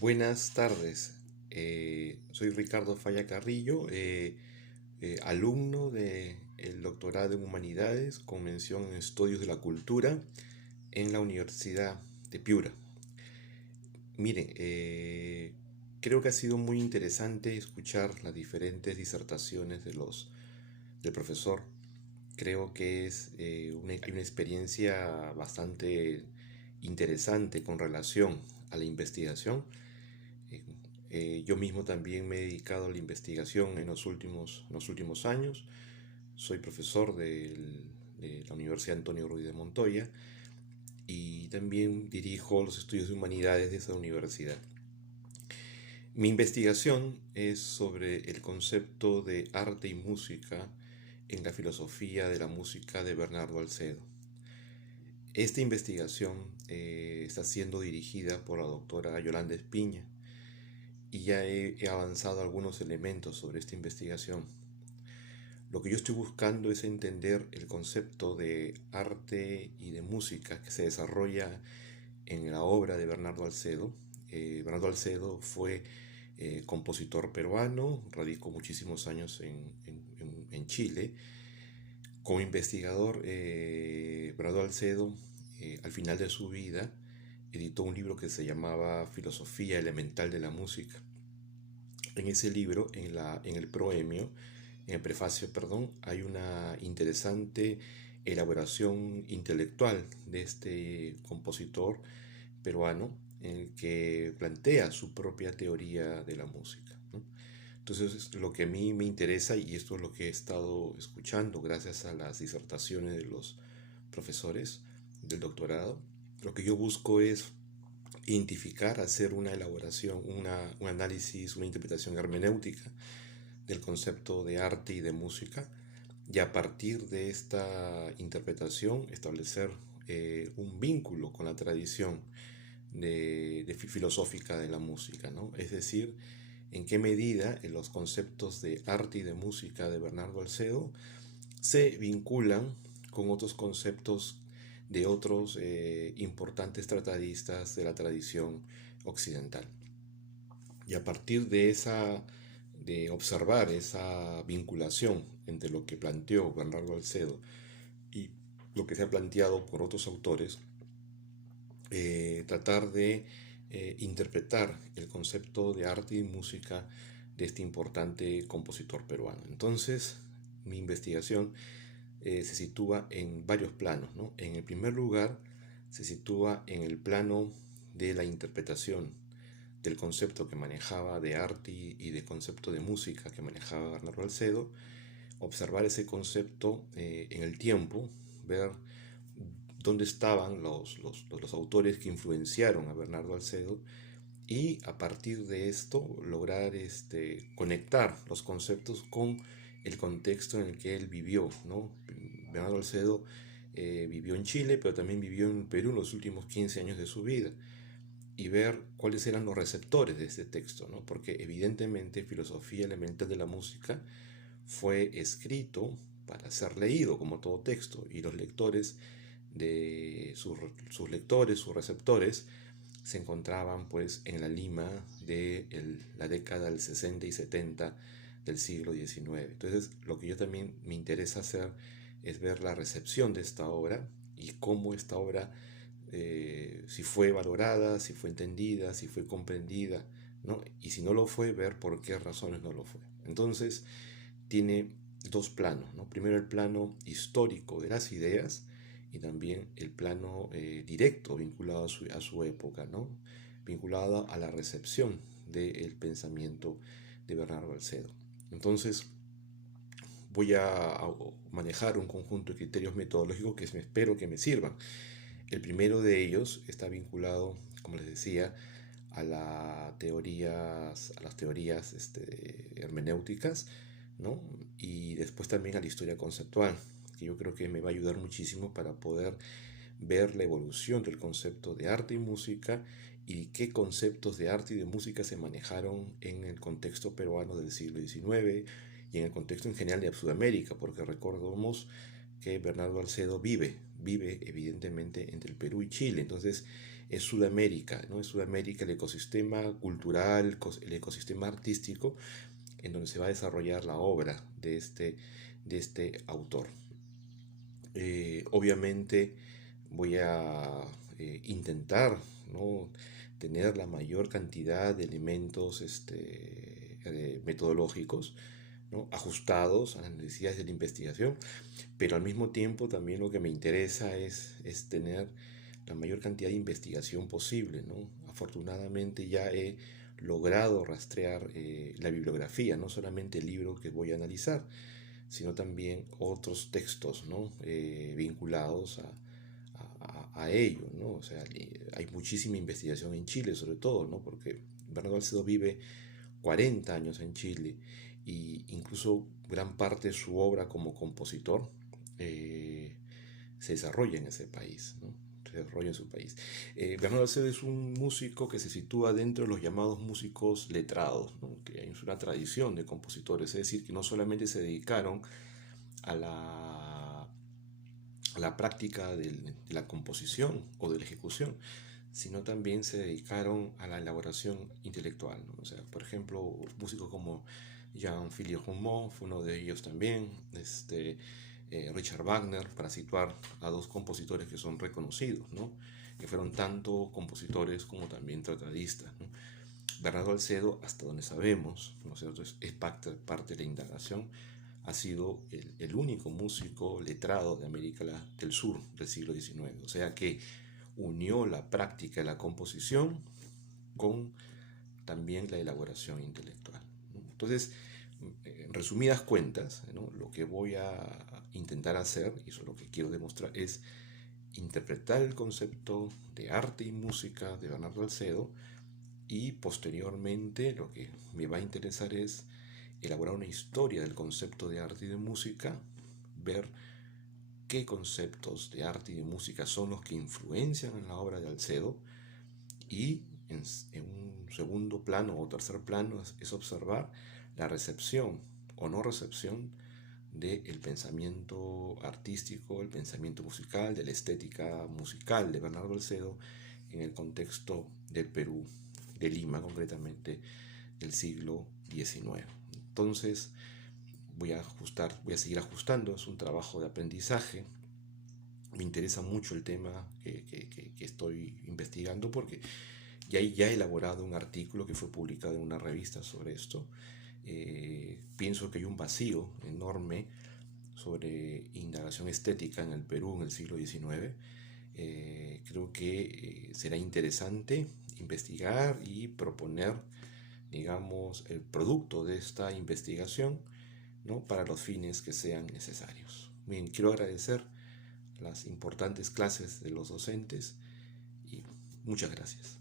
Buenas tardes, soy Ricardo Falla Carrillo, alumno del doctorado en Humanidades con mención en Estudios de la Cultura en la Universidad de Piura. Mire, creo que ha sido muy interesante escuchar las diferentes disertaciones del profesor. Creo que hay una experiencia bastante interesante con relación a la investigación. Eh, yo mismo también me he dedicado a la investigación en los últimos años. Soy profesor de la Universidad Antonio Ruiz de Montoya y también dirijo los estudios de humanidades de esa universidad. Mi investigación es sobre el concepto de arte y música en la filosofía de la música de Bernardo Alcedo. Esta investigación está siendo dirigida por la doctora Yolanda Espiña y ya he avanzado algunos elementos sobre esta investigación. Lo que yo estoy buscando es entender el concepto de arte y de música que se desarrolla en la obra de Bernardo Alcedo. Bernardo Alcedo fue compositor peruano, radicó muchísimos años en Chile. Como investigador, Bernardo Alcedo, al final de su vida, editó un libro que se llamaba Filosofía Elemental de la Música. En ese libro, en el proemio, en el prefacio, perdón, hay una interesante elaboración intelectual de este compositor peruano en el que plantea su propia teoría de la música, ¿no? Entonces, lo que a mí me interesa, y esto es lo que he estado escuchando gracias a las disertaciones de los profesores del doctorado, lo que yo busco es identificar, hacer una elaboración, un análisis, una interpretación hermenéutica del concepto de arte y de música, y a partir de esta interpretación establecer un vínculo con la tradición filosófica de la música, ¿no? Es decir, en qué medida en los conceptos de arte y de música de Bernardo Alcedo se vinculan con otros conceptos de otros importantes tratadistas de la tradición occidental. Y a partir de observar esa vinculación entre lo que planteó Bernardo Alcedo y lo que se ha planteado por otros autores, tratar de interpretar el concepto de arte y música de este importante compositor peruano. Entonces, mi investigación se sitúa en varios planos, ¿no? En el primer lugar, se sitúa en el plano de la interpretación del concepto que manejaba de arte y de concepto de música que manejaba Bernardo Alcedo, observar ese concepto en el tiempo, ver dónde estaban los autores que influenciaron a Bernardo Alcedo y a partir de esto lograr conectar los conceptos con el contexto en el que él vivió, ¿no? Bernardo Alcedo vivió en Chile, pero también vivió en Perú en los últimos 15 años de su vida y ver cuáles eran los receptores de este texto, ¿no? Porque evidentemente Filosofía Elemental de la Música fue escrito para ser leído como todo texto y los lectores sus lectores, sus receptores, se encontraban pues en la Lima de la década del 60 y 70 del siglo XIX. Entonces lo que yo también me interesa hacer es ver la recepción de esta obra y cómo esta obra, si fue valorada, si fue entendida, si fue comprendida, ¿no? Y si no lo fue, ver por qué razones no lo fue. Entonces tiene dos planos, ¿no? Primero el plano histórico de las ideas y también el plano directo vinculado a su época, ¿no? Vinculado a la recepción del pensamiento de Bernardo Alcedo. Entonces voy a manejar un conjunto de criterios metodológicos que espero que me sirvan. El primero de ellos está vinculado, como les decía, a las teorías hermenéuticas, ¿no? Y después también a la historia conceptual, que yo creo que me va a ayudar muchísimo para poder ver la evolución del concepto de arte y música y qué conceptos de arte y de música se manejaron en el contexto peruano del siglo XIX y en el contexto en general de Sudamérica, porque recordemos que Bernardo Alcedo vive evidentemente entre el Perú y Chile, entonces es Sudamérica, ¿no? Es Sudamérica el ecosistema cultural, el ecosistema artístico en donde se va a desarrollar la obra de este autor. Obviamente voy a intentar, ¿no?, tener la mayor cantidad de elementos metodológicos, ¿no?, ajustados a las necesidades de la investigación, pero al mismo tiempo también lo que me interesa es tener la mayor cantidad de investigación posible, ¿no? Afortunadamente ya he logrado rastrear la bibliografía, no solamente el libro que voy a analizar, sino también otros textos, ¿no?, vinculados a ello, ¿no? O sea, hay muchísima investigación en Chile, sobre todo, ¿no? Porque Bernardo Alcedo vive 40 años en Chile y incluso gran parte de su obra como compositor eh, se desarrolla en ese país, ¿no? Se desarrolla en su país. Bernardo Alcedo es un músico que se sitúa dentro de los llamados músicos letrados, ¿no? Que hay una tradición de compositores, es decir, que no solamente se dedicaron a la práctica de la composición o de la ejecución, sino también se dedicaron a la elaboración intelectual, ¿no? O sea, por ejemplo, músicos como Jean-Philippe Rameau fue uno de ellos también, Richard Wagner, para situar a dos compositores que son reconocidos, ¿no?, que fueron tanto compositores como también tratadistas, ¿no? Bernardo Alcedo, hasta donde sabemos, ¿no es cierto?, es parte de la indagación, ha sido el único músico letrado de América del Sur del siglo XIX, o sea que unió la práctica de la composición con también la elaboración intelectual, ¿no? Entonces, en resumidas cuentas, ¿no?, lo que voy a intentar hacer, y eso es lo que quiero demostrar, es interpretar el concepto de arte y música de Bernardo Alcedo, y posteriormente lo que me va a interesar es elaborar una historia del concepto de arte y de música, ver qué conceptos de arte y de música son los que influencian en la obra de Alcedo, y en un segundo plano o tercer plano es observar la recepción o no recepción del pensamiento artístico, el pensamiento musical, de la estética musical de Bernardo Alcedo en el contexto del Perú, de Lima concretamente, del siglo XIX. Entonces voy a seguir ajustando, es un trabajo de aprendizaje. Me interesa mucho el tema que estoy investigando porque ya he elaborado un artículo que fue publicado en una revista sobre esto. Pienso que hay un vacío enorme sobre indagación estética en el Perú en el siglo XIX. Creo que será interesante investigar y proponer, digamos, el producto de esta investigación, ¿no?, para los fines que sean necesarios. Bien, quiero agradecer las importantes clases de los docentes y muchas gracias.